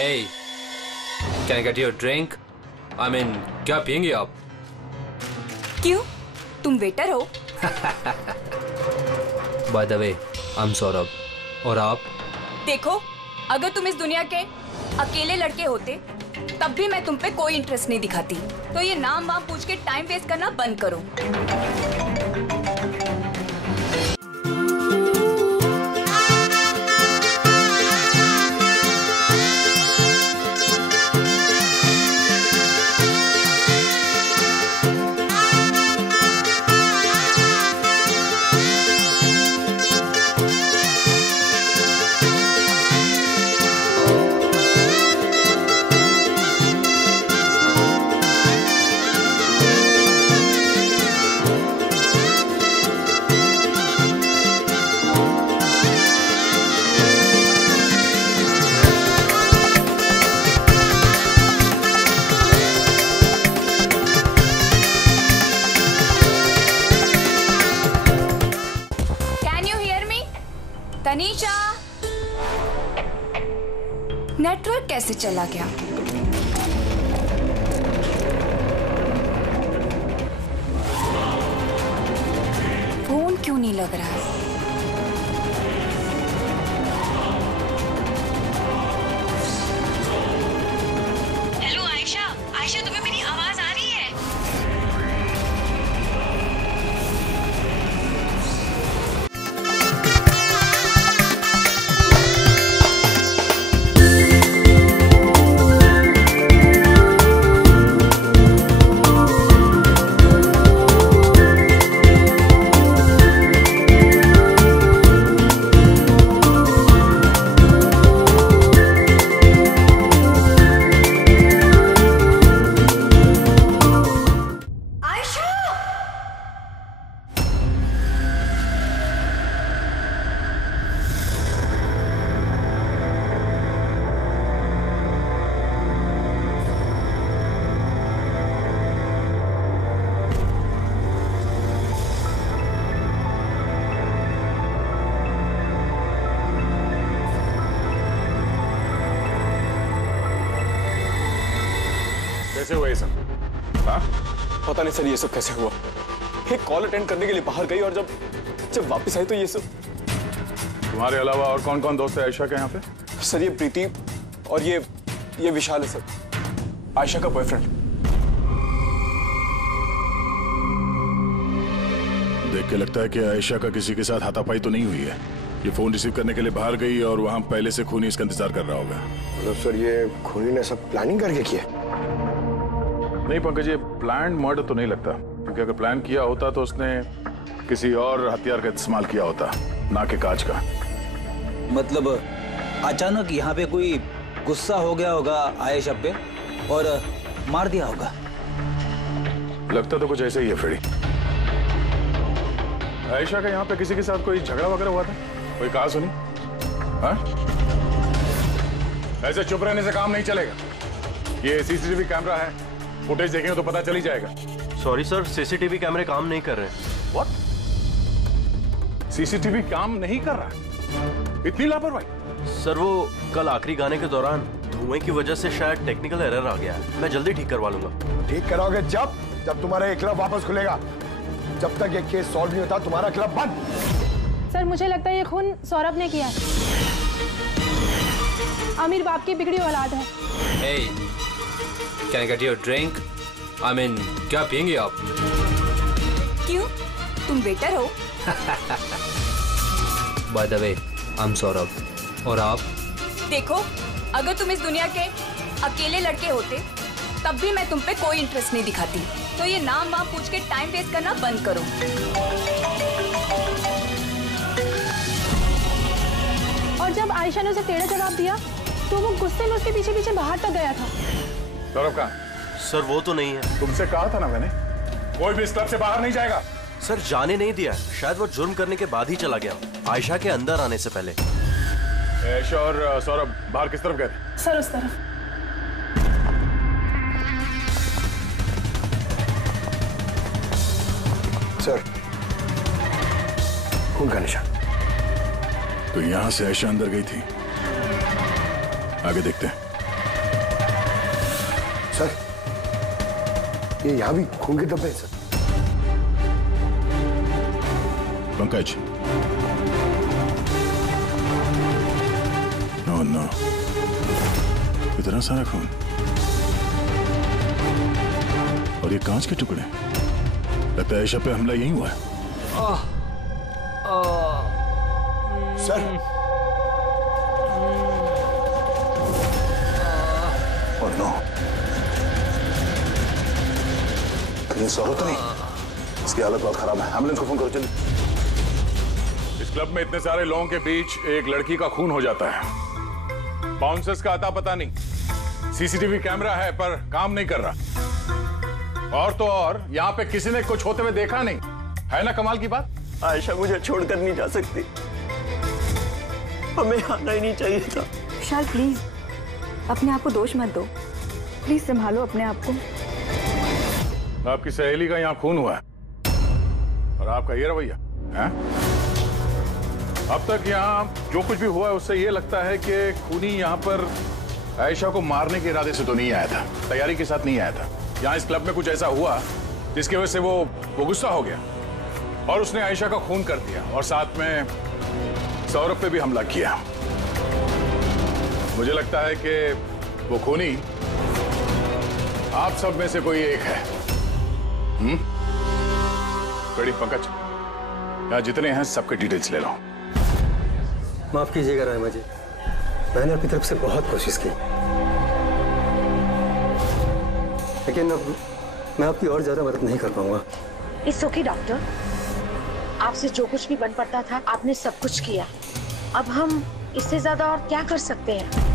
Hey, can I get you a drink? I mean, क्या पियेंगे आप? क्यों? तुम वेटर हो? By the way, I'm Saurabh. और आप? देखो, अगर तुम इस दुनिया के अकेले लड़के होते, तब भी मैं तुम पे कोई इंटरेस्ट नहीं दिखाती. तो ये नाम वाम पूछ के टाइम वेस्ट करना बंद करो. तनीषा, नेटवर्क कैसे चला गया? फोन क्यों नहीं लग रहा है? हेलो आयशा, आयशा तुम्हें मेरी आवाज आ रही है? कैसे हुआ ये सब? हाँ? पता नहीं सर ये सब कैसे हुआ. एक कॉल अटेंड करने के लिए बाहर गई और जब वापस आई तो ये सब. तुम्हारे अलावा और कौन कौन दोस्त है आयशा के यहाँ पे? सर ये प्रीति और ये विशाल है सर, आयशा का बॉयफ्रेंड. देख के लगता है कि आयशा का किसी के साथ हाथापाई तो नहीं हुई है. ये फोन रिसीव करने के लिए बाहर गई और वहां पहले से खूनी इसका इंतजार कर रहा होगा. मतलब सर ये खूनी ने सब प्लानिंग करके किया? नहीं पंकज, ये प्लान मर्डर तो नहीं लगता, क्योंकि अगर प्लान किया होता तो उसने किसी और हथियार का इस्तेमाल किया होता, ना कि कांच का. मतलब अचानक यहाँ पे कोई गुस्सा हो गया होगा आयशा पे और मार दिया होगा. लगता तो कुछ ऐसे ही है फ्रेडी. आयशा का यहाँ पे किसी के साथ कोई झगड़ा वगैरह हुआ था? कोई कहा सुनी? हाँ? ऐसे चुप रहने से काम नहीं चलेगा. ये सीसीटीवी कैमरा है, फुटेज देखेंगे तो पता चल ही जाएगा. सॉरी सर, सीसीटीवी कैमरे काम नहीं कर रहे हैं. व्हाट? सीसीटीवी काम नहीं कर रहा? इतनी लापरवाही? सर वो कल आखिरी गाने के दौरान धुएं की वजह से शायद टेक्निकल एरर आ गया है. मैं जल्दी ठीक करवा लूंगा. ठीक कराओगे जब तुम्हारा ये क्लब वापस खुलेगा. जब तक ये केस सॉल्व नहीं होता तुम्हारा क्लब बंद. सर मुझे लगता है ये खून सौरभ ने किया है. आमिर बाप की बिगड़ी औलाद है. Hey, can I get you a drink? I mean, क्या पियेंगे आप? क्यों? तुम वेटर हो? By the way, I'm Saurabh. और आप? देखो, अगर तुम इस दुनिया के अकेले लड़के होते, तब भी मैं तुम पे कोई इंटरेस्ट नहीं दिखाती. तो ये नाम वाम पूछ के टाइम वेस्ट करना बंद करो. और जब आयशा ने उसे टेढ़ा जवाब दिया तो वो गुस्से में उसके पीछे पीछे बाहर तक गया था. सौरभ कहाँ? सर वो तो नहीं है. तुमसे कहा था ना मैंने, कोई भी इस क्लब से बाहर नहीं जाएगा. सर जाने नहीं दिया. शायद वो जुर्म करने के बाद ही चला गया, आयशा के अंदर आने से पहले. आयशा और सौरभ बाहर किस तरफ गए थे? सर उस तरफ. सर खून का निशान. तो यहां से आयशा अंदर गई थी. आगे देखते हैं. सर, ये यहाँ भी खून के धब्बे हैं सर। पंकज, नो नो, इतना सारा खून और ये कांच के टुकड़े। लगता है आयशा पे हमला यहीं हुआ है। सर, और नो, कहीं सो तो नहीं? इसकी हालत बहुत खराब है, एम्बुलेंस को फोन करो जल्दी। इस क्लब में इतने सारे लोगों के बीच एक लड़की का खून हो जाता है। बाउंसर्स का आता पता नहीं, सीसीटीवी कैमरा है पर काम नहीं कर रहा। और तो और यहाँ पे किसी ने कुछ होते हुए देखा नहीं है ना। कमाल की बात। आयशा मुझे छोड़कर नहीं जा सकती, हमें आना ही नहीं चाहिए था। विशाल प्लीज अपने आप को दोष मत दो, प्लीज संभालो अपने आप को। आपकी सहेली का यहाँ खून हुआ है और आपका ये रवैया है। अब तक यहाँ जो कुछ भी हुआ है उससे ये लगता है कि खूनी यहाँ पर आयशा को मारने के इरादे से तो नहीं आया था, तैयारी के साथ नहीं आया था। यहाँ इस क्लब में कुछ ऐसा हुआ जिसकी वजह से वो गुस्सा हो गया और उसने आयशा का खून कर दिया और साथ में सौरभ पे भी हमला किया। मुझे लगता है कि वो खूनी आप सब में से कोई एक है। बड़ी पंकज, यहाँ जितने हैं सबके डिटेल्स ले लो। माफ कीजिएगा रायमा जी, मैंने अपनी तरफ से बहुत कोशिश की, लेकिन अब मैं आपकी और ज्यादा मदद नहीं कर पाऊंगा। इट्स ओके डॉक्टर, आपसे जो कुछ भी बन पड़ता था आपने सब कुछ किया। अब हम इससे ज्यादा और क्या कर सकते हैं?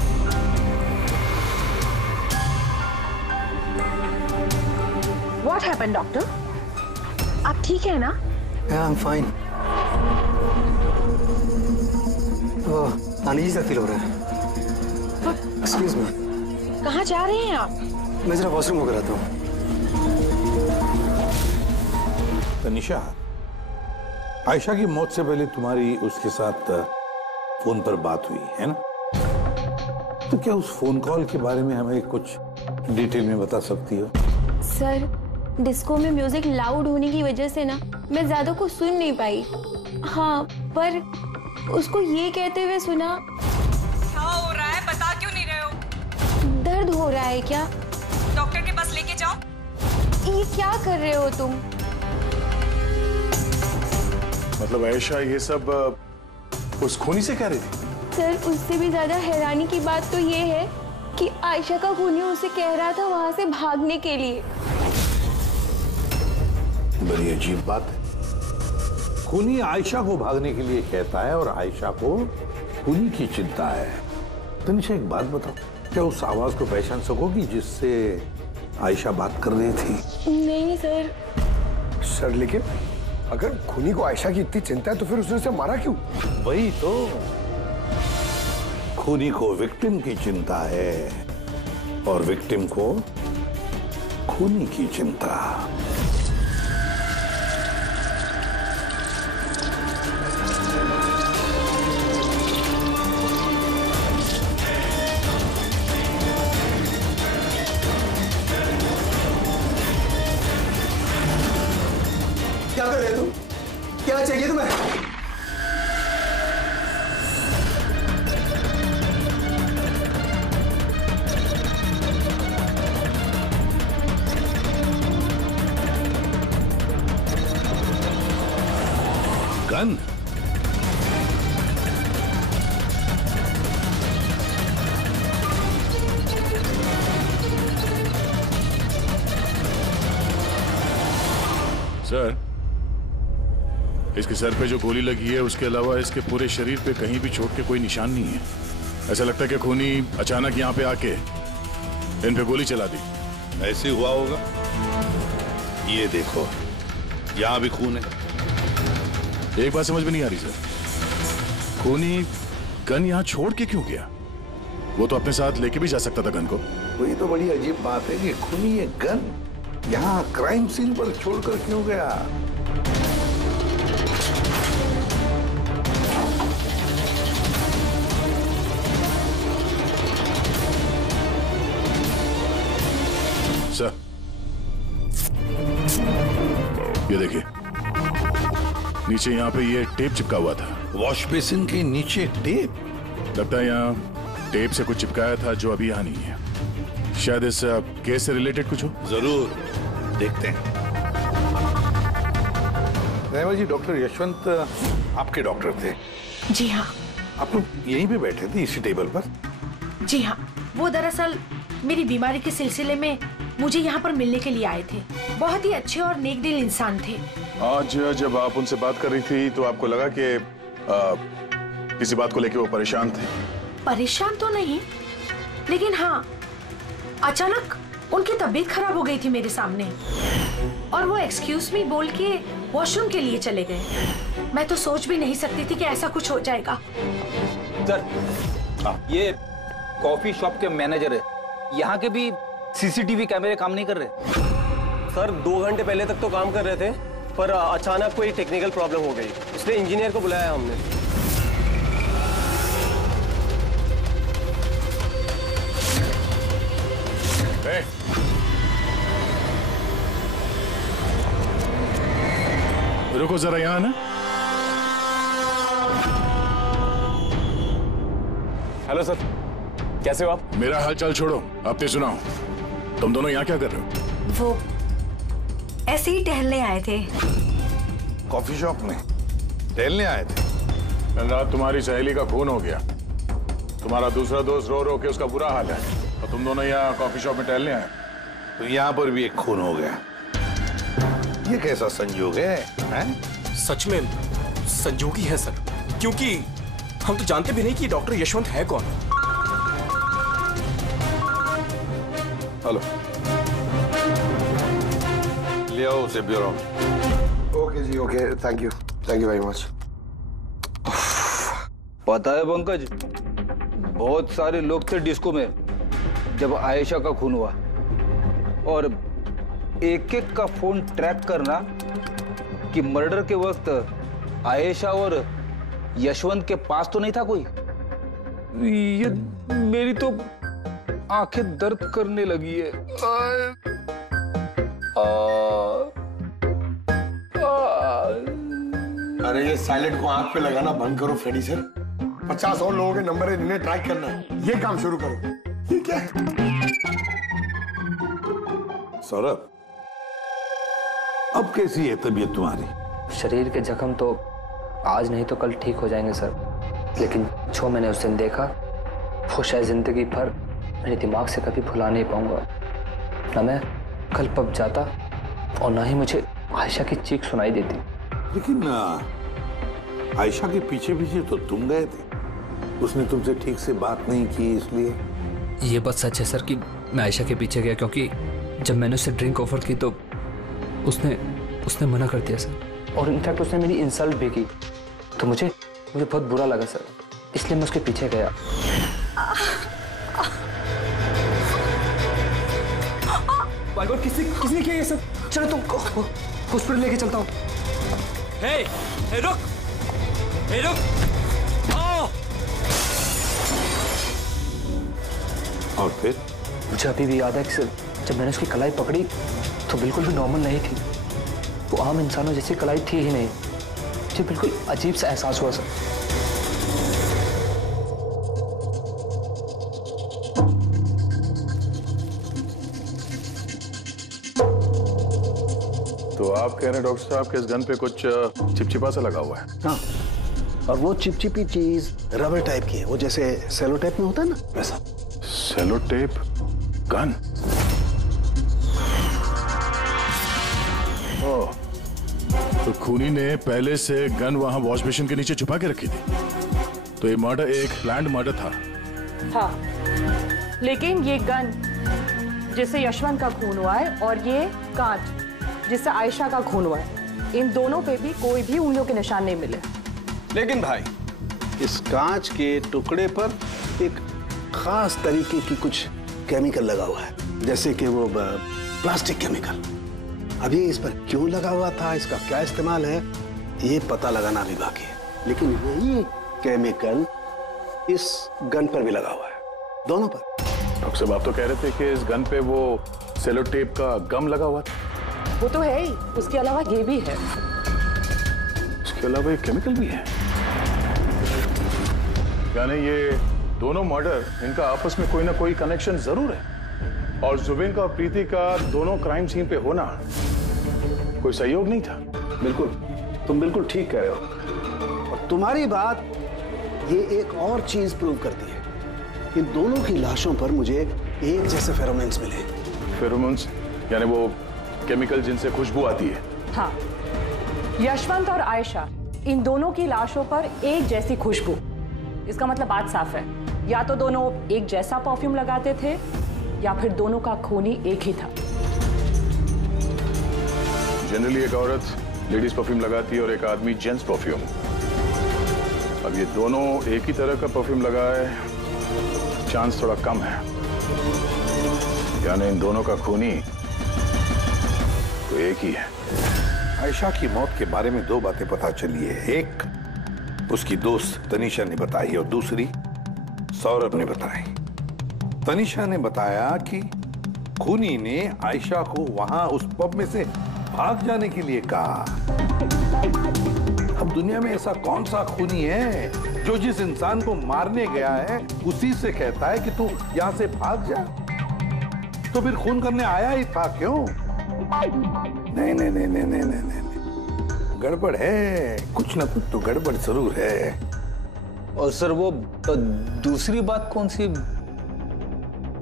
What happened, doctor? आप ठीक है ना? Yeah, I'm fine. अनईजी सा फील हो रहा है। Excuse me. कहाँ जा रहे हैं आप? मैं जरा वॉशरूम होकर आता हूँ। तनिषा, आयशा की मौत से पहले तुम्हारी उसके साथ फोन पर बात हुई है ना? तो क्या उस फोन कॉल के बारे में हमें कुछ डिटेल में बता सकती हो? सर, डिस्को में म्यूजिक लाउड होने की वजह से ना मैं ज्यादा कुछ सुन नहीं पाई। हाँ, पर उसको ये कहते हुए सुना। क्या हो रहा है, बता क्यों नहीं रहे हो? दर्द हो रहा है क्या? डॉक्टर के पास लेके जाओ। ये क्या कर रहे हो तुम? मतलब आयशा ये सब उस खूनी से कह रही थी? सर, उससे भी ज्यादा हैरानी की बात तो ये है कि आयशा का खूनी उसे कह रहा था वहां से भागने के लिए। बड़ी अजीब बात है। खूनी आयशा को भागने के लिए कहता है और आयशा को खूनी की चिंता है। तनिषा, एक बात बताओ, क्या उस आवाज को पहचान सकोगी जिससे आयशा बात कर रही थी? नहीं सर। सर, लेकिन अगर खूनी को आयशा की इतनी चिंता है तो फिर उसने उसे मारा क्यों? वही तो, खूनी को विक्टिम की चिंता है और विक्टिम को खूनी की चिंता। क्या कर रहे तुम? क्या चाहिए तुम्हें? गन? सर, इसके सर पे जो गोली लगी है उसके अलावा इसके पूरे शरीर पे कहीं भी चोट के कोई निशान नहीं है। ऐसा लगता है कि खूनी अचानक यहाँ पे आके इन पे गोली चला दी। ऐसे हुआ होगा। ये देखो, यहाँ भी खून है। एक बात समझ में नहीं आ रही सर, खूनी गन यहाँ छोड़ के क्यों गया? वो तो अपने साथ लेके भी जा सकता था गन को। वही तो बड़ी अजीब बात है कि खूनी ये गन यहाँ क्राइम सीन पर छोड़कर क्यों गया? नीचे यहाँ पे ये टेप चिपका हुआ था। वॉश बेसिन के नीचे टेप? लगता है यहाँ टेप से कुछ चिपकाया था जो अभी यहाँ नहीं है। शायद इस केस से रिलेटेड कुछ हो। जरूर देखते हैं। रहमा जी, डॉक्टर यशवंत आपके डॉक्टर थे? जी हाँ। आप लोग यहीं पे बैठे थे इसी टेबल पर? जी हाँ, वो दरअसल मेरी बीमारी के सिलसिले में मुझे यहाँ पर मिलने के लिए आए थे। बहुत ही अच्छे और नेक दिल इंसान थे। आज जब आप उनसे बात कर रही थी तो आपको लगा कि किसी बात को लेकर वो परेशान थे? परेशान तो नहीं, लेकिन हाँ, अचानक उनकी तबीयत खराब हो गई थी मेरे सामने और वो एक्सक्यूज मी बोल के वॉशरूम के लिए चले गए। मैं तो सोच भी नहीं सकती थी कि ऐसा कुछ हो जाएगा। सर, ये कॉफी शॉप के मैनेजर है। यहाँ के भी सीसीटीवी कैमरे काम नहीं कर रहे। सर 2 घंटे पहले तक तो काम कर रहे थे, पर अचानक कोई टेक्निकल प्रॉब्लम हो गई, इसलिए इंजीनियर को बुलाया हमने। रुको जरा यहाँ ना। हेलो सर, कैसे हो आप? मेरा हाल चाल छोड़ो, अपने सुनाओ। तुम दोनों यहाँ क्या कर रहे हो? वो ऐसे ही टहलने आए थे। कॉफी शॉप में टहलने आए थे? कल रात तुम्हारी सहेली का खून हो गया। तुम्हारा दूसरा दोस्त रो रो के उसका बुरा हाल है और तुम दोनों यहाँ कॉफी शॉप में टहलने आए। तो यहाँ पर भी एक खून हो गया। ये कैसा संयोग है, हैं? सच में संजोगी है सर, क्योंकि हम तो जानते भी नहीं कि डॉक्टर यशवंत है कौन। हेलो, ले आओ उसे ब्यूरो। ओके जी, okay, thank you very much. पता है पंकज, बहुत सारे लोग थे डिस्को में जब आयशा का खून हुआ, और एक एक का फोन ट्रैक करना कि मर्डर के वक्त आयशा और यशवंत के पास तो नहीं था कोई। ये मेरी तो आंखें दर्द करने लगी है। अरे ये साइलेंट को आंख पे लगाना बंद करो फ्रेडी सर। 50 और लोगों के नंबर है जिन्हें ट्रैक करना है, ये काम शुरू करो। ये क्या है? सौरभ, अब कैसी है तबीयत तुम्हारी? शरीर के जख्म तो आज नहीं तो कल ठीक हो जाएंगे सर, लेकिन जो मैंने उस दिन देखा वो शायद जिंदगी भर मेरे दिमाग से कभी भुला नहीं पाऊंगा। ना मैं कल पब जाता और ना ही मुझे आयशा की चीख सुनाई देती। लेकिन आयशा के पीछे पीछे तो तुम गए थे, उसने तुमसे ठीक से बात नहीं की, इसलिए। ये बात सच है सर कि मैं आयशा के पीछे गया, क्योंकि जब मैंने उसे ड्रिंक ऑफर की तो उसने मना कर दिया सर, और इनफैक्ट उसने मेरी इंसल्ट भी की, तो मुझे बहुत बुरा लगा सर, इसलिए मैं उसके पीछे गया। किसने किया ये सब? चलो तुमको हॉस्पिटल लेके चलता हूँ। हे रुक! और फिर? मुझे अभी भी याद है कि सर, जब मैंने उसकी कलाई पकड़ी तो बिल्कुल भी नॉर्मल नहीं थी। वो आम इंसानों जैसी कलाई थी ही नहीं। मुझे बिल्कुल अजीब सा एहसास हुआ सर। तो आप कह रहे हैं डॉक्टर साहब कि इस गन पे कुछ चिपचिपा सा लगा हुआ है? हाँ, और वो चिपचिपी चीज रबर टाइप की है, वो जैसे सेलो टेप में होता है ना, वैसा। Cello tape gun? ओह, तो खूनी ने पहले से गन वहां वॉश बेसिन के नीचे छुपा के रखी थी। तो ये मर्डर एक प्लान्ड मर्डर था। हाँ, लेकिन ये गन जिससे यशवंत का खून हुआ है और ये कांच जिससे आयशा का खून हुआ है, इन दोनों पे भी कोई भी उंगलियों के निशान नहीं मिले। लेकिन भाई, इस कांच के टुकड़े पर एक खास तरीके की कुछ केमिकल लगा हुआ है, जैसे कि वो प्लास्टिक केमिकल। अभी इस पर क्यों लगा हुआ था, इसका क्या इस्तेमाल है, ये पता लगाना भी बाकी है। लेकिन यही केमिकल इस गन पर भी लगा हुआ है, दोनों पर। डॉक्टर साहब, आप तो कह रहे थे कि इस गन पे वो सेलो टेप का गम लगा हुआ था। वो तो है ही, उसके अलावा ये भी है। इसके इसके अलावा एक केमिकल भी है। यानी ये दोनों मर्डर, इनका आपस में कोई ना कोई कनेक्शन जरूर है। और जुबेन का और प्रीति का दोनों क्राइम सीन पे होना कोई सहयोग नहीं था। बिल्कुल, तुम बिल्कुल ठीक कह रहे हो। और तुम्हारी बात ये एक और चीज प्रूव करती है। इन दोनों की लाशों पर मुझे एक जैसे फेरोमोन्स मिले। फेरोमोन्स यानी वो केमिकल जिनसे खुशबू आती है। हाँ, यशवंत और आयशा, इन दोनों की लाशों पर एक जैसी खुशबू। इसका मतलब बात साफ है, या तो दोनों एक जैसा परफ्यूम लगाते थे या फिर दोनों का खूनी एक ही था। जनरली एक औरत लेडीज परफ्यूम लगाती है और एक आदमी जेंट्स परफ्यूम। अब ये दोनों एक ही तरह का परफ्यूम लगाए, चांस थोड़ा कम है। यानी इन दोनों का खूनी तो एक ही है। आयशा की मौत के बारे में दो बातें पता चली है। एक उसकी दोस्त तनीषा ने बताई और दूसरी सौरभ ने बताई। तनीषा ने बताया कि खूनी ने आयशा को वहां उस पब में से भाग जाने के लिए कहा। अब दुनिया में ऐसा कौन सा खूनी है जो जिस इंसान को मारने गया है उसी से कहता है कि तू यहां से भाग जा? तो फिर खून करने आया ही था क्यों? नहीं नहीं नहीं नहीं नहीं नहीं नहीं, गड़बड़ है, कुछ ना कुछ तो गड़बड़ जरूर है। और सर वो दूसरी बात कौन सी?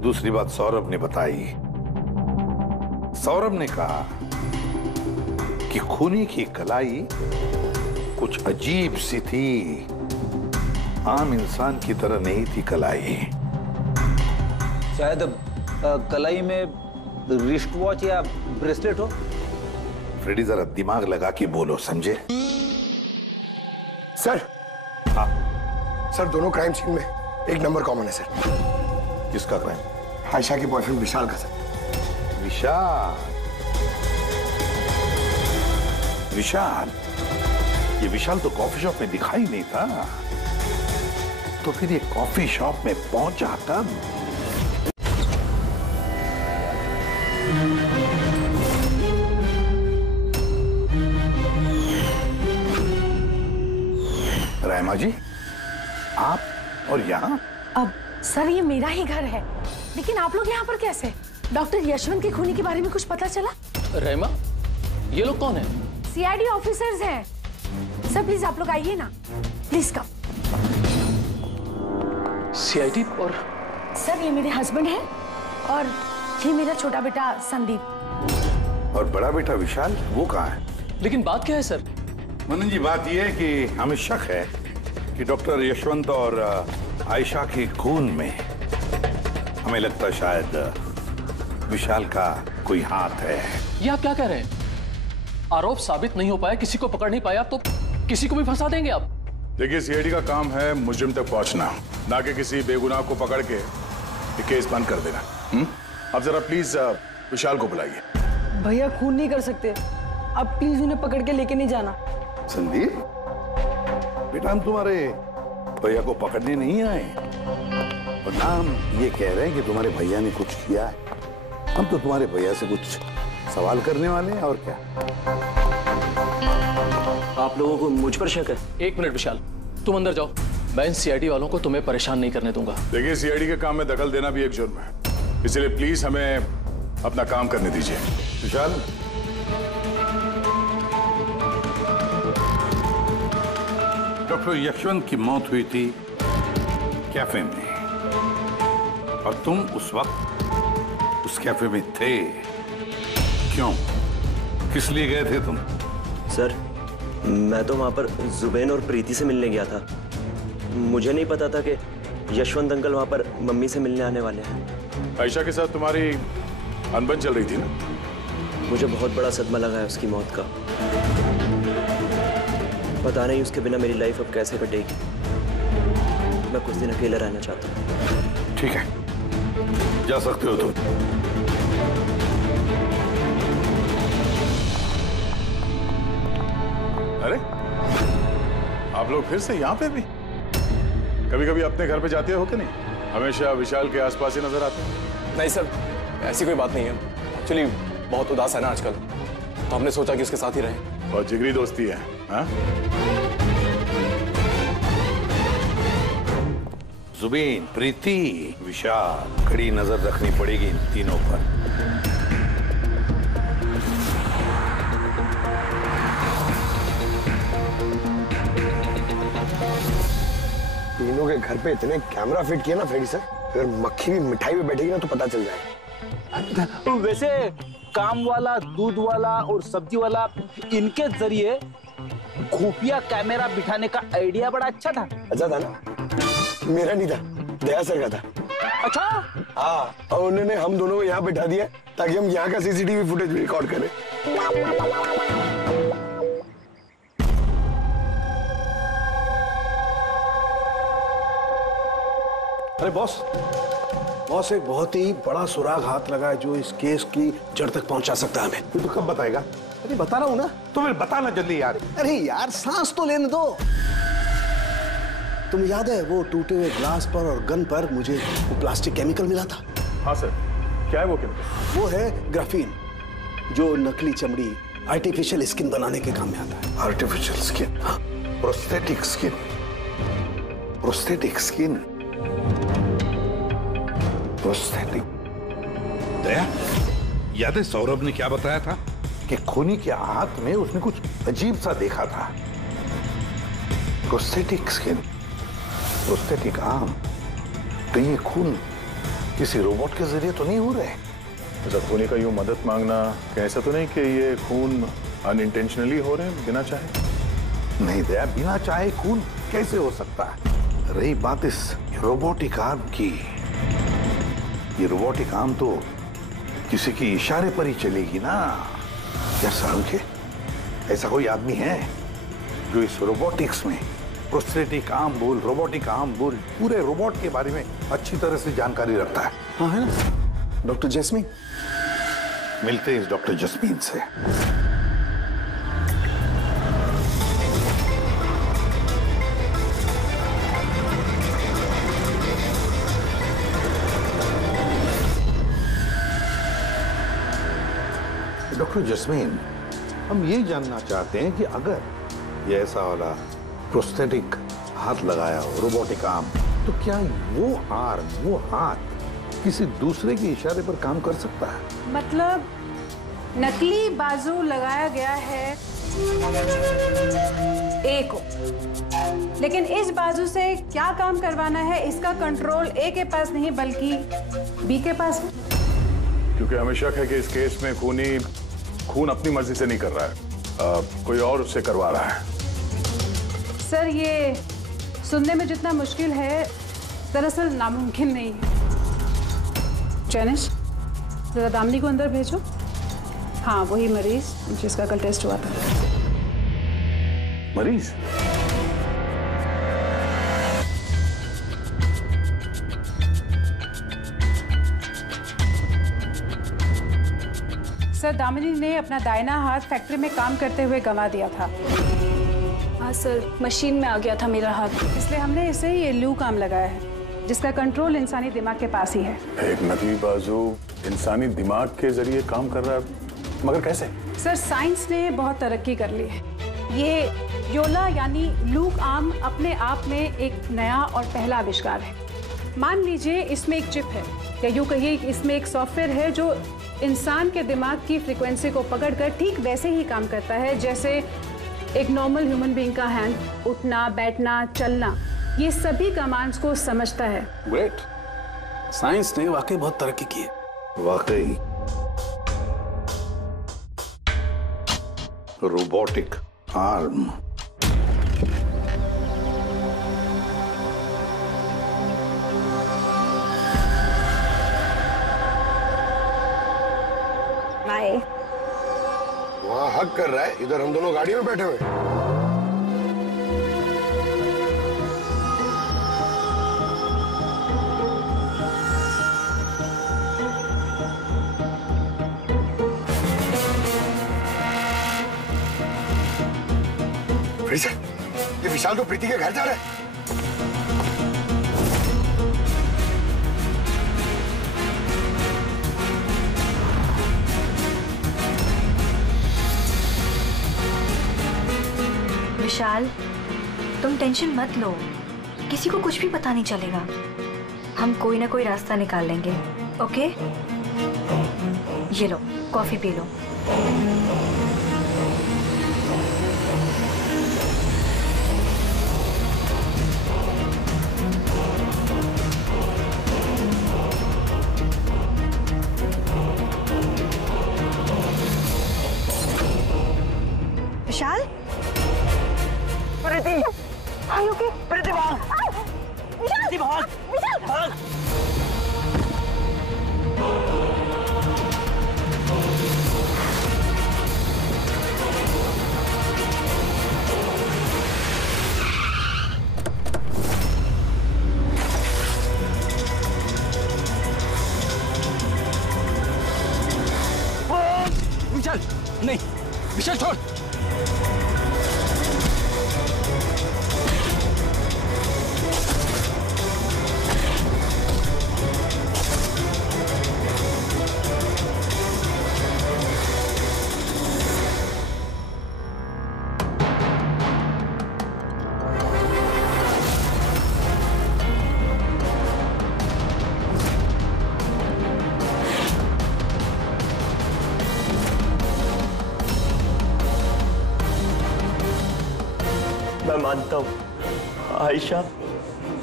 दूसरी बात सौरभ ने बताई। सौरभ ने कहा कि खूनी की कलाई कुछ अजीब सी थी, आम इंसान की तरह नहीं थी कलाई। शायद कलाई में रिस्ट वॉच या ब्रेसलेट हो। फ्रेडी जरा दिमाग लगा के बोलो, समझे? सर, हाँ सर दोनों क्राइम सीन में एक नंबर कॉमन है सर। किसका क्राइम? आयशा के बॉयफ्रेंड विशाल का सर। विशाल? विशाल? ये विशाल तो कॉफी शॉप में दिखाई नहीं था, तो फिर ये कॉफी शॉप में पहुंचा कब? रहमा जी, आप और यहाँ? अब सर ये मेरा ही घर है, लेकिन आप लोग यहाँ पर कैसे? डॉक्टर यशवंत के खूनी के बारे में कुछ पता चला? रहमा, ये लोग कौन है? सीआईडी ऑफिसर्स हैं। सर प्लीज आप लोग आइए ना, प्लीज कम। सीआईडी? और सर ये मेरे हस्बैंड हैं और ये मेरा छोटा बेटा संदीप। और बड़ा बेटा विशाल, वो कहाँ है? लेकिन बात क्या है सर? मनन जी, बात यह है कि हमें शक है कि डॉक्टर यशवंत और आयशा के खून में हमें लगता है शायद विशाल का कोई हाथ है। ये आप क्या कह रहे हैं? आरोप साबित नहीं हो पाया, किसी को पकड़ नहीं पाया, तो किसी को भी फंसा देंगे आप? देखिए, सीआईडी का काम है मुजरिम तक पहुंचना, ना कि किसी बेगुनाह को पकड़ के ये केस बंद कर देना। अब जरा प्लीज विशाल को बुलाइए। भैया खून नहीं कर सकते, अब प्लीज उन्हें पकड़ के लेके नहीं जाना। संदीप बेटा, हम तुम्हारे भैया को पकड़ने नहीं आए और ना हम ये कह रहे हैं कि तुम्हारे भैया ने कुछ किया है। हम तो तुम्हारे भैया से कुछ सवाल करने वाले हैं, और क्या। आप लोगों को मुझ पर शक है? एक मिनट विशाल, तुम अंदर जाओ, मैं इन सीआईडी वालों को तुम्हें परेशान नहीं करने दूंगा। देखिए, सीआईडी के काम में दखल देना भी एक जुर्म है, इसलिए प्लीज हमें अपना काम करने दीजिए। विशाल, डॉक्टर यशवंत की मौत हुई थी कैफे में और तुम उस वक्त उस कैफे में थे। क्यों, किस लिए गए थे तुम? सर, मैं तो वहां पर जुबेन और प्रीति से मिलने गया था। मुझे नहीं पता था कि यशवंत अंकल वहां पर मम्मी से मिलने आने वाले हैं। आयशा के साथ तुम्हारी अनबन चल रही थी ना? मुझे बहुत बड़ा सदमा लगा है उसकी मौत का। पता नहीं उसके बिना मेरी लाइफ अब कैसे कटेगी। मैं कुछ दिन अकेला रहना चाहता हूँ। ठीक है, जा सकते हो तुम। अरे, आप लोग फिर से यहाँ पे भी? कभी कभी अपने घर पे जाते हो कि नहीं? हमेशा विशाल के आसपास ही नजर आते हैं। नहीं सर, ऐसी कोई बात नहीं है। एक्चुअली बहुत उदास है ना आजकल, तो हमने सोचा कि उसके साथ ही रहें। बहुत जिगरी दोस्ती है, हाँ? जुबीन, प्रीति, विशाल, कड़ी नजर रखनी पड़ेगी इन तीनों पर। तीनों के घर पे इतने कैमरा फिट किए ना फ्रेडी सर, अगर मक्खी भी मिठाई पे बैठेगी ना तो पता चल जाएगा। वैसे काम वाला, दूध वाला और सब्जी वाला, इनके जरिए खुफिया कैमरा बिठाने का आइडिया बड़ा अच्छा था। अच्छा था ना? मेरा नहीं था, दया सर का था। अच्छा? हाँ, और उन्होंने हम दोनों को यहाँ बिठा दिया ताकि हम यहाँ का सीसीटीवी फुटेज भी रिकॉर्ड करें। अरे बॉस, एक बहुत ही बड़ा सुराग हाथ लगा है जो इस केस की जड़ तक पहुंचा सकता है हमें। तू तो कब बताएगा? अरे बता रहा हूं ना। तो फिर बताना जल्दी यार। अरे यार सांस तो लेने दो। तुम्हें याद है वो टूटे हुए ग्लास पर और गन पर मुझे वो प्लास्टिक केमिकल मिला था? हाँ सर, क्या है वो केमिकल? वो है ग्राफीन, जो नकली चमड़ी, आर्टिफिशियल स्किन बनाने के काम में आता है। Artificial skin? हाँ। Prosthetic skin? Prosthetic skin? Prosthetic? Daya, याद है सौरभ ने क्या बताया था कि खूनी के हाथ में उसने कुछ अजीब सा देखा था। प्रोस्थेटिक स्किन, प्रोस्थेटिक आर्म, तो ये खून किसी रोबोट के जरिए तो नहीं हो रहे? अच्छा, खूनी का यूं मदद मांगना कैसा तो नहीं कि ये खून अनइंटेंशनली हो रहे हैं बिना चाहे? नहीं दया, बिना चाहे खून कैसे हो सकता है? रही बात इस रोबोटिक आर्म की, ये रोबोटिक आर्म तो किसी के इशारे पर ही चलेगी ना। क्या सारुखे, ऐसा कोई आदमी है जो इस रोबोटिक्स में प्रोस्थेटिक आर्म बोल, रोबोटिक आर्म बोल, पूरे रोबोट के बारे में अच्छी तरह से जानकारी रखता है? हाँ है ना, डॉक्टर जैस्मीन। मिलते हैं इस डॉक्टर जैस्मीन से। डॉक्टर जैस्मीन, हम ये जानना चाहते हैं कि अगर ये ऐसा वाला प्रोस्थेटिक हाथ लगाया हो, रोबोटिक आर्म, तो क्या वो आर्म, वो हाथ किसी दूसरे के इशारे पर काम कर सकता है? मतलब नकली बाजू लगाया गया है ए को, लेकिन इस बाजू से क्या काम करवाना है इसका कंट्रोल ए के पास नहीं बल्कि बी के पास है। क्योंकि हमें शक है कि इस केस में खूनी खून अपनी मर्जी से नहीं कर रहा है, कोई और उससे करवा रहा है। सर, ये सुनने में जितना मुश्किल है दरअसल नामुमकिन नहीं है। जैनिश, जरा दामिनी को अंदर भेजो। हाँ, वही मरीज जिसका कल टेस्ट हुआ था। मरीज? सर, दामिनी ने अपना दाहिना हाथ फैक्ट्री में काम करते हुए गंवा दिया था। हाँ सर, मशीन में आ गया था मेरा हाथ, इसलिए हमने इसे ये लू काम लगाया है जिसका कंट्रोल इंसानी दिमाग के पास ही है। एक नकली बाजू इंसानी दिमाग के जरिए काम कर रहा है, मगर कैसे? सर, साइंस ने बहुत तरक्की कर ली है। ये योला यानी लूक आर्म अपने आप में एक नया और पहला आविष्कार है। मान लीजिए इसमें एक चिप है, या यूँ कहिए इसमें एक सॉफ्टवेयर है जो इंसान के दिमाग की फ्रीक्वेंसी को पकड़कर ठीक वैसे ही काम करता है जैसे एक नॉर्मल ह्यूमन बीइंग का हैंड उठना, बैठना, चलना, ये सभी कमांड्स को समझता है। ग्रेट, साइंस ने वाकई बहुत तरक्की की है। वाकई रोबोटिक आर्म। वहाँ हक कर रहा है, इधर हम दोनों गाड़ी में बैठे हुए। ये विशाल तो प्रीति के घर जा रहा है। विशाल, तुम टेंशन मत लो, किसी को कुछ भी पता नहीं चलेगा। हम कोई ना कोई रास्ता निकाल लेंगे, ओके? ये लो, कॉफी पी लो। Vishal, Preeti, are you okay? Preeti भाग, प्रीति भाग, भाग। विशाल, नहीं, विशाल छोड़। मैं मानता हूँ आयशा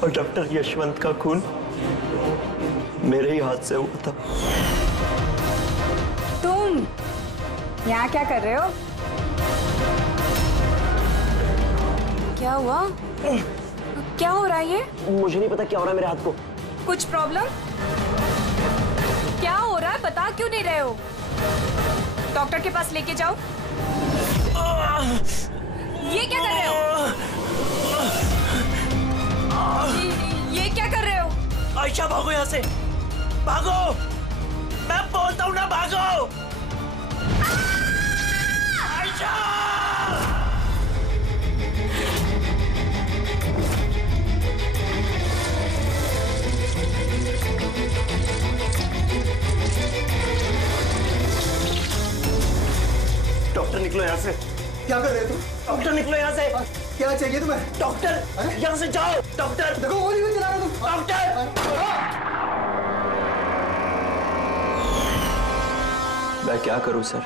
और डॉक्टर यशवंत का खून मेरे ही हाथ से हुआ था। तुम यहाँ क्या कर रहे हो? क्या हुआ? क्या हो रहा है ये? मुझे नहीं पता क्या हो रहा है मेरे हाथ को। कुछ प्रॉब्लम? क्या हो रहा है बता क्यों नहीं रहे हो? डॉक्टर के पास लेके जाओ। ये क्या कर रहे हो? ये क्या कर रहे हो? आयशा भागो यहाँ से, भागो! मैं बोलता हूँ ना भागो! आयशा! डॉक्टर निकलो यहाँ से। क्या कर रहे हो तुम? डॉक्टर निकलो यहाँ से। क्या चाहिए तुम्हें? डॉक्टर यहाँ से जाओ। डॉक्टर देखो गोली भी चला रहे हो तुम। डॉक्टर मैं क्या करूं सर,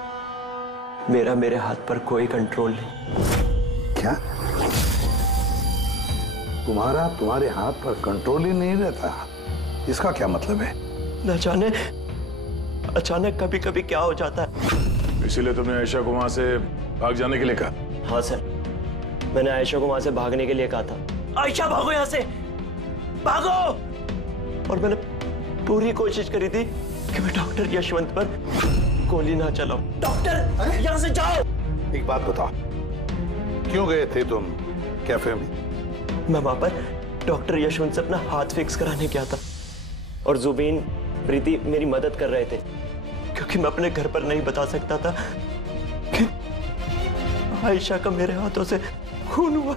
मेरे हाथ पर कोई कंट्रोल नहीं। क्या तुम्हारे हाथ पर कंट्रोल ही नहीं रहता? इसका क्या मतलब है? न जाने अचानक कभी कभी क्या हो जाता है। इसीलिए तुमने आयशा को वहां से भाग जाने के लिए कहा? हाँ सर, मैंने आयशा को वहां से भागने के लिए कहा था। आयशा भागो यहाँ से, भागो! और मैंने पूरी कोशिश करी थी कि मैं डॉक्टर यशवंत पर गोली ना चलाऊं। डॉक्टर यहाँ से जाओ। एक बात बताओ, क्यों गए थे तुम कैफे में? मैं वहां पर डॉक्टर यशवंत से अपना हाथ फिक्स कराने गया था और जुबीन, प्रीति मेरी मदद कर रहे थे क्योंकि मैं अपने घर पर नहीं बता सकता था कि आयशा का मेरे हाथों से खून हुआ।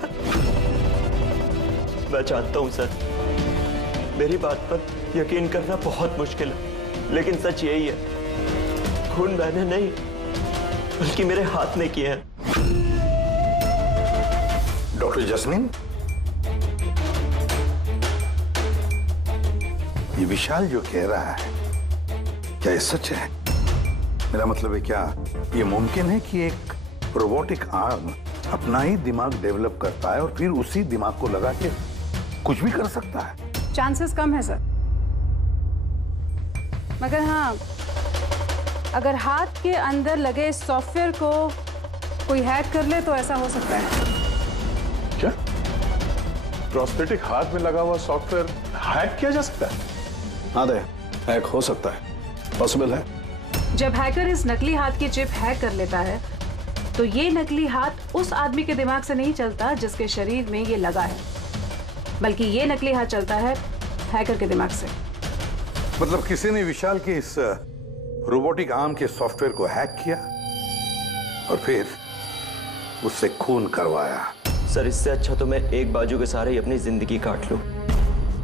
मैं जानता हूं सर, मेरी बात पर यकीन करना बहुत मुश्किल है, लेकिन सच यही है, खून मैंने नहीं बल्कि मेरे हाथ ने किया है। डॉक्टर जस्मीन, ये विशाल जो कह रहा है क्या ये सच है? मेरा मतलब है, क्या ये मुमकिन है कि एक रोबोटिक आर्म अपना ही दिमाग डेवलप करता है और फिर उसी दिमाग को लगा के कुछ भी कर सकता है? चांसेस कम है सर, मगर हाँ, अगर हाथ के अंदर लगे सॉफ्टवेयर को कोई हैक कर ले तो ऐसा हो सकता है। क्या? प्रोस्थेटिक हाथ में लगा हुआ सॉफ्टवेयर हैक किया जा सकता है? हाँ दे, हैक हो सकता है, पॉसिबल है। जब हैकर इस नकली हाथ की चिप हैक कर लेता है तो ये नकली हाथ उस आदमी के दिमाग से नहीं चलता जिसके शरीर में ये लगा है, बल्कि ये नकली हाथ चलता है हैकर के दिमाग से। मतलब किसी ने विशाल के इस रोबोटिक आर्म के सॉफ्टवेयर को हैक किया और फिर उससे खून करवाया। सर, इससे अच्छा तो मैं एक बाजू के सहारे ही अपनी जिंदगी काट लूं,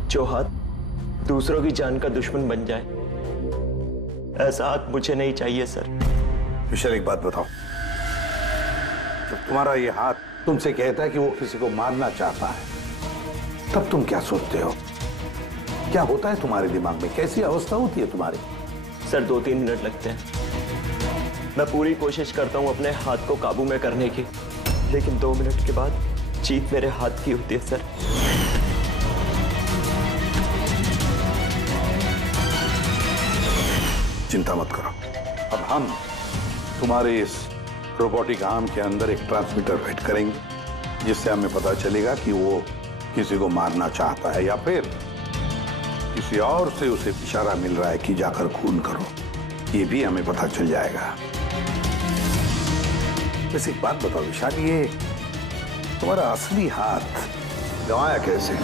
जो हाथ दूसरों की जान का दुश्मन बन जाए। ऐसा हाथ मुझे नहीं चाहिए सर। विशाल, एक बात बताओ, जब तुम्हारा ये हाथ तुमसे कहता है कि वो किसी को मारना चाहता है, तब तुम क्या सोचते हो? क्या होता है तुम्हारे दिमाग में? कैसी अवस्था होती है तुम्हारी? सर 2-3 मिनट लगते हैं। मैं पूरी कोशिश करता हूं अपने हाथ को काबू में करने की, लेकिन 2 मिनट के बाद जीत मेरे हाथ की होती है सर। चिंता मत करो, अब हम तुम्हारे इस रोबोटिक आर्म के अंदर एक ट्रांसमीटर फिट करेंगे, जिससे हमें पता चलेगा कि वो किसी को मारना चाहता है या फिर किसी और से उसे इशारा मिल रहा है कि जाकर खून करो। ये भी हमें पता चल जाएगा। वैसे एक बात बताओ विशाल, ये तुम्हारा असली हाथ गंवाया कैसे?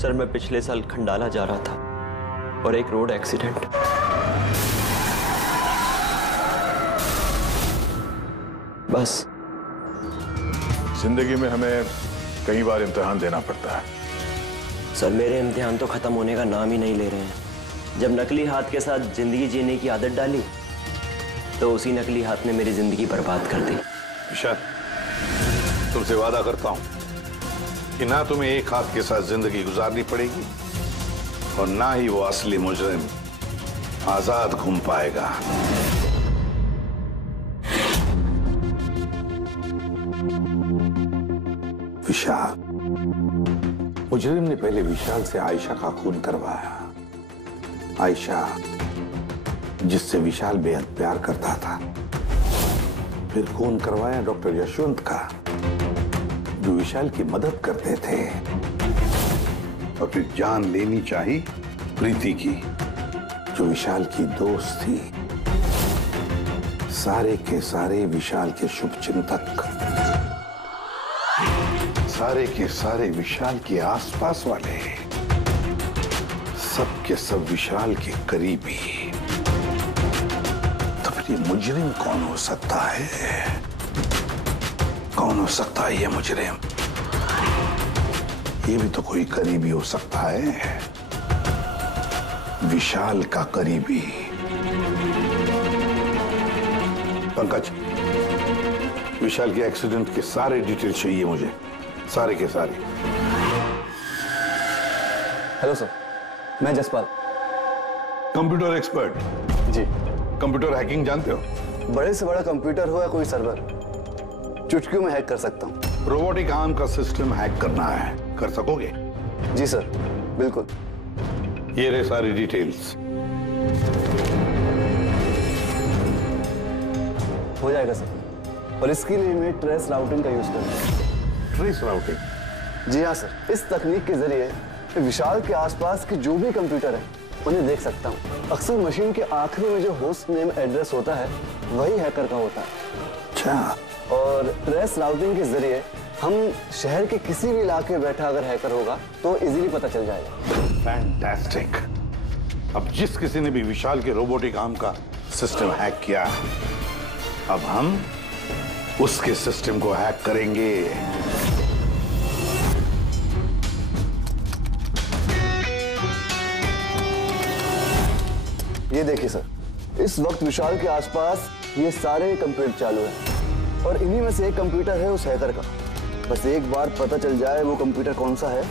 सर मैं पिछले साल खंडाला जा रहा था और एक रोड एक्सीडेंट। बस। जिंदगी में हमें कई बार इम्तिहान देना पड़ता है। सर मेरे इम्तिहान तो खत्म होने का नाम ही नहीं ले रहे हैं। जब नकली हाथ के साथ जिंदगी जीने की आदत डाली तो उसी नकली हाथ ने मेरी जिंदगी बर्बाद कर दी। विशाल, तुमसे वादा करता हूं कि ना तुम्हें एक हाथ के साथ जिंदगी गुजारनी पड़ेगी और ना ही वो असली मुजरिम आजाद घूम पाएगा। विशाल, मुजरिम ने पहले विशाल से आयशा का खून करवाया। आयशा जिससे विशाल बेहद प्यार करता था। फिर खून करवाया डॉक्टर यशवंत का, जो विशाल की मदद करते थे। और फिर जान लेनी चाहिए प्रीति की, जो विशाल की दोस्त थी। सारे के सारे विशाल के शुभचिंतक, सारे के सारे विशाल के आसपास वाले, सब के सब विशाल के करीबी। तो फिर ये मुजरिम कौन हो सकता है? कौन हो सकता है ये मुजरिम? ये भी तो कोई करीबी हो सकता है, विशाल का करीबी। पंकज, विशाल के एक्सीडेंट के सारे डिटेल चाहिए मुझे, सारे के सारे। हेलो सर, मैं जसपाल, कंप्यूटर एक्सपर्ट। जी। कंप्यूटर हैकिंग जानते हो? बड़े से बड़ा कंप्यूटर हो या कोई सर्वर, चुटकियों में हैक कर सकता हूँ। रोबोटिक आर्म का सिस्टम हैक करना है, कर सकोगे? जी सर, बिल्कुल। ये रहे सारी डिटेल्स। हो जाएगा सर, और इसके लिए मैं ट्रेस राउटिंग का यूज करूँगा। Trace routing? जी हाँ सर, इस तकनीक के जरिए विशाल के आसपास के जो भी कंप्यूटर है उन्हें देख सकता हूँ। अक्सर मशीन के आखिरी में जो होस्ट नेम एड्रेस होता है वही हैकर का होता है। अच्छा। और ट्रेस राउटिंग के जरिए हम शहर के किसी भी इलाके में बैठा अगर हैकर होगा तो इजीली पता चल जाएगा। फैंटास्टिक। अब जिस किसी ने भी विशाल के रोबोटिक आर्म का सिस्टम हैक किया, अब हम उसके सिस्टम को हैक करेंगे। ये देखिए सर, इस वक्त विशाल के आसपास ये सारे कंप्यूटर चालू हैं और इन्हीं में से एक कंप्यूटर है उस हैकर का। बस एक बार पता चल जाए वो कंप्यूटर कौन सा है,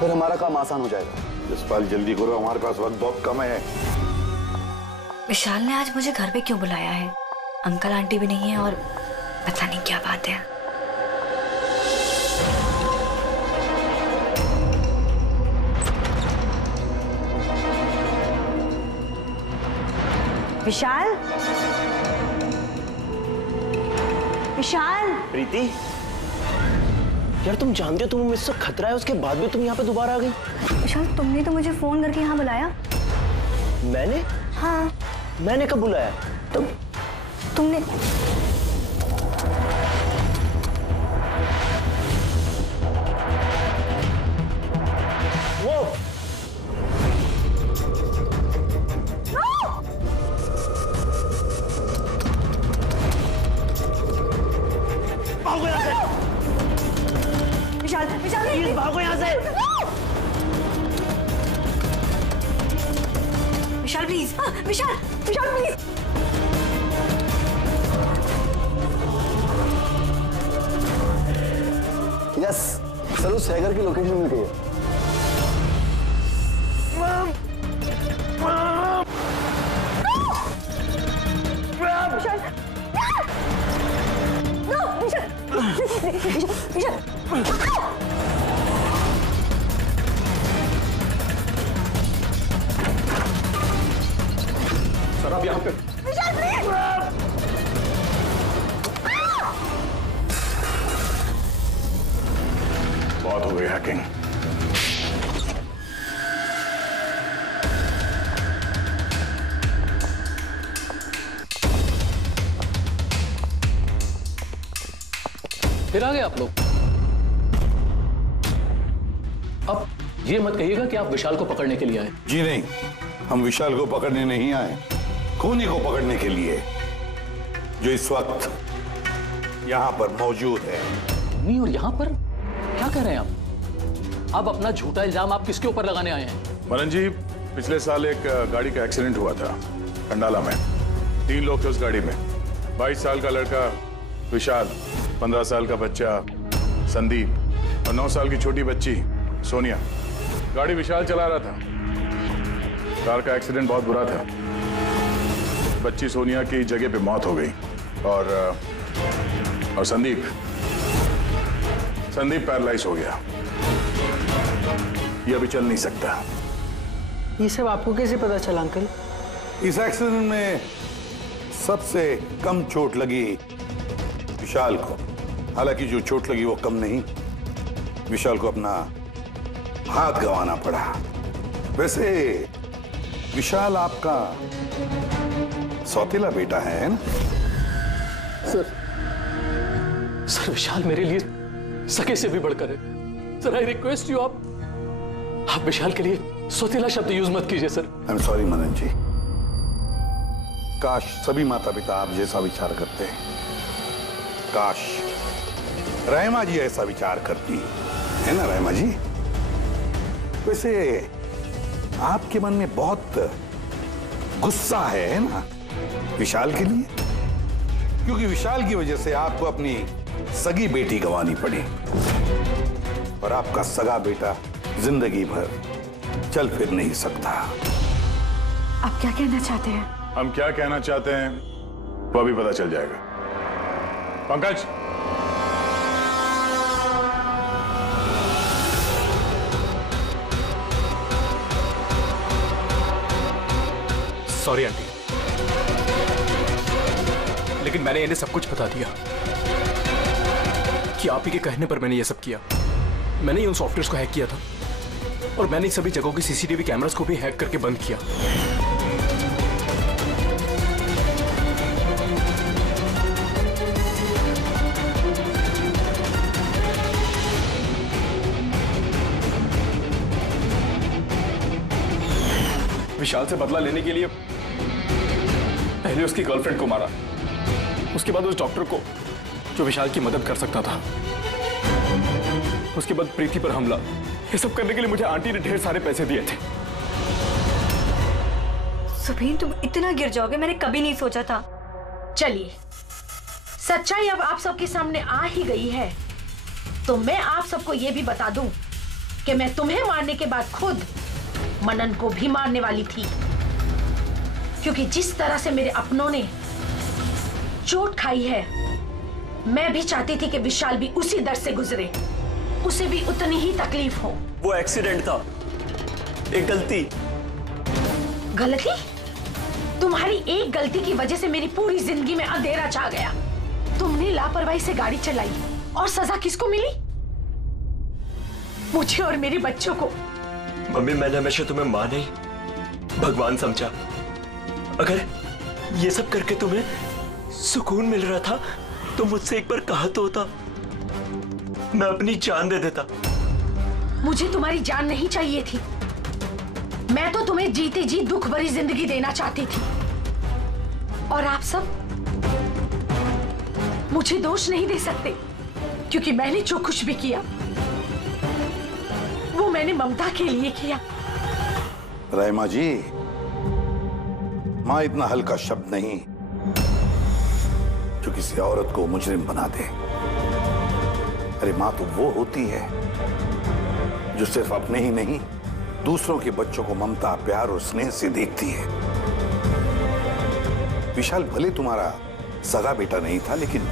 फिर हमारा काम आसान हो जाएगा। जसपाल जल्दी करो, हमारे पास वक्त बहुत कम है। विशाल ने आज मुझे घर पे क्यों बुलाया है? अंकल आंटी भी नहीं है और पता नहीं क्या बात है। विशाल, विशाल। प्रीति, यार तुम जानते हो तुम्हें मुझसे खतरा है, उसके बाद भी तुम यहाँ पे दोबारा आ गई। विशाल, तुमने तो मुझे फोन करके यहाँ बुलाया। मैंने? हाँ। मैंने कब बुलाया? तुमने वो भागो यहाँ से। विशाल, विशाल प्लीज भागो यहाँ से। Vishal please, Vishal, Vishal please. Yes sir, उस हैकर की लोकेशन मिल गई है। सर आप यहाँ पे बहुत हो गई हैकिंग। फिर आ गए आप लोग। अब ये मत कहिएगा कि आप विशाल को पकड़ने के लिए आए। जी नहीं, हम विशाल को पकड़ने नहीं आए, खूनी को पकड़ने के लिए, जो इस वक्त यहां पर मौजूद है। खूनी और यहां पर क्या कह रहे हैं आप? अब अपना झूठा इल्जाम आप किसके ऊपर लगाने आए हैं? मनन जी, पिछले साल एक गाड़ी का एक्सीडेंट हुआ था कंडाला में। 3 लोग थे उस गाड़ी में। 22 साल का लड़का विशाल, 15 साल का बच्चा संदीप और 9 साल की छोटी बच्ची सोनिया। गाड़ी विशाल चला रहा था। कार का एक्सीडेंट बहुत बुरा था। बच्ची सोनिया की जगह पे मौत हो गई और संदीप पैरालाइज हो गया। ये अभी चल नहीं सकता। ये सब आपको कैसे पता चला अंकल? इस एक्सीडेंट में सबसे कम चोट लगी विशाल को। हालांकि जो चोट लगी वो कम नहीं, विशाल को अपना हाथ गंवाना पड़ा। वैसे विशाल आपका सौतेला बेटा है ना? सर विशाल मेरे लिए सगे से भी बढ़कर है। सर आई रिक्वेस्ट यू, आप विशाल के लिए सौतेला शब्द यूज मत कीजिए सर। आई एम सॉरी मनन जी। काश सभी माता पिता आप जैसा विचार करते हैं। काश रहमा जी ऐसा विचार करती है ना रहमा जी? वैसे आपके मन में बहुत गुस्सा है ना विशाल के लिए, क्योंकि विशाल की वजह से आपको अपनी सगी बेटी गंवानी पड़ी और आपका सगा बेटा जिंदगी भर चल फिर नहीं सकता। आप क्या कहना चाहते हैं? हम क्या कहना चाहते हैं वो अभी पता चल जाएगा। पंकज, सॉरी आंटी, लेकिन मैंने इन्हें सब कुछ बता दिया कि आप ही के कहने पर मैंने ये सब किया। मैंने ही उन सॉफ्टवेयर्स को हैक किया था और मैंने सभी जगहों की सीसीटीवी कैमरास को भी हैक करके बंद किया। विशाल से बदला लेने के लिए पहले उसकी गर्लफ्रेंड को मारा, उसके बाद उस डॉक्टर को जो विशाल की मदद कर सकता था, उसके बाद प्रीति पर हमला। ये सब करने के लिए मुझे आंटी ने ढेर सारे पैसे दिए थे। सुबीन, तुम इतना गिर जाओगे मैंने कभी नहीं सोचा था। चलिए, सच्चाई अब आप सबके सामने आ ही गई है, तो मैं आप सबको यह भी बता दूं कि मैं तुम्हें मारने के बाद खुद मनन को भी मारने वाली थी, क्योंकि जिस तरह से मेरे अपनों ने चोट खाई है, मैं भी चाहती थी कि विशाल भी उसी दर्द से गुजरे, उसे भी उतनी ही तकलीफ हो। वो एक्सीडेंट था, एक गलती। गलती? तुम्हारी एक गलती की वजह से मेरी पूरी जिंदगी में अंधेरा छा गया। तुमने लापरवाही से गाड़ी चलाई और सजा किसको मिली? मुझे और मेरे बच्चों को। मम्मी, मैंने हमेशा तुम्हें मां नहीं भगवान समझा। अगर ये सब करके तुम्हें सुकून मिल रहा था तो मुझसे एक बार कहा तो होता, मैं अपनी जान दे देता। मुझे तुम्हारी जान नहीं चाहिए थी, मैं तो तुम्हें जीते जी दुख भरी जिंदगी देना चाहती थी। और आप सब मुझे दोष नहीं दे सकते, क्योंकि मैंने जो कुछ भी किया वो मैंने ममता के लिए किया। रहमा जी, मां इतना हल्का शब्द नहीं जो किसी औरत को मुजरिम बना दे। अरे माँ तो वो होती है जो सिर्फ अपने ही नहीं दूसरों के बच्चों को ममता, प्यार और स्नेह से देखती है। विशाल भले तुम्हारा सगा बेटा नहीं था, लेकिन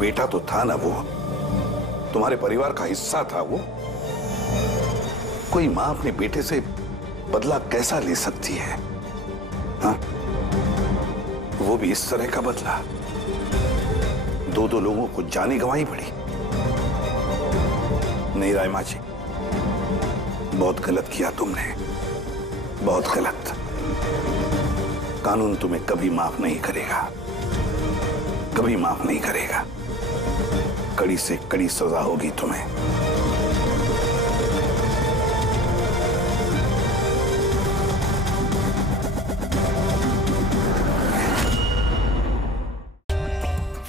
बेटा तो था ना, वो तुम्हारे परिवार का हिस्सा था। वो कोई माँ अपने बेटे से बदला कैसा ले सकती है? हाँ, वो भी इस तरह का बदला। दो लोगों को जाने गंवाई पड़ी। नहीं रायमा जी, बहुत गलत किया तुमने, बहुत गलत। कानून तुम्हें कभी माफ नहीं करेगा, कभी माफ नहीं करेगा। कड़ी से कड़ी सजा होगी तुम्हें।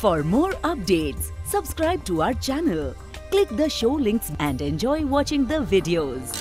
For more updates, subscribe to our channel, click the show links and enjoy watching the videos.